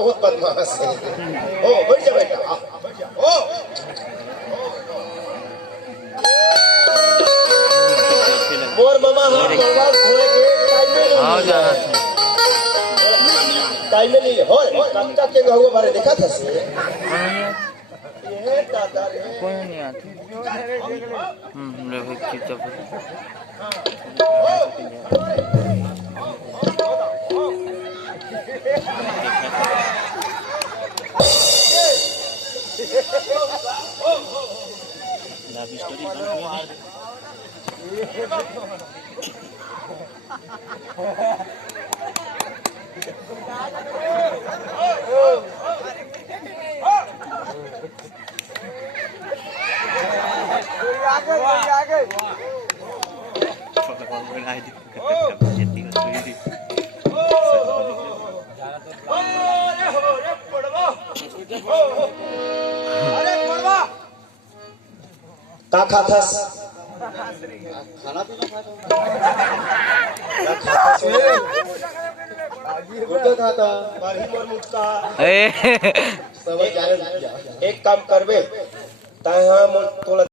बहुत बदमाश है। ओ बैठ जा बेटा, ओ मोर मामा हम परवाल खोले के टाइम में नहीं है। होय कच्चा के गहुआ बारे देखा था से ये दादा रे कोई नहीं आती। ले भाई चुपचाप लव स्टोरी बन गई। आगे का खाथस खाना पीना खाता खाता बरही मोर मुक्का ए सब जाने एक काम करबे ताहा मोर तोला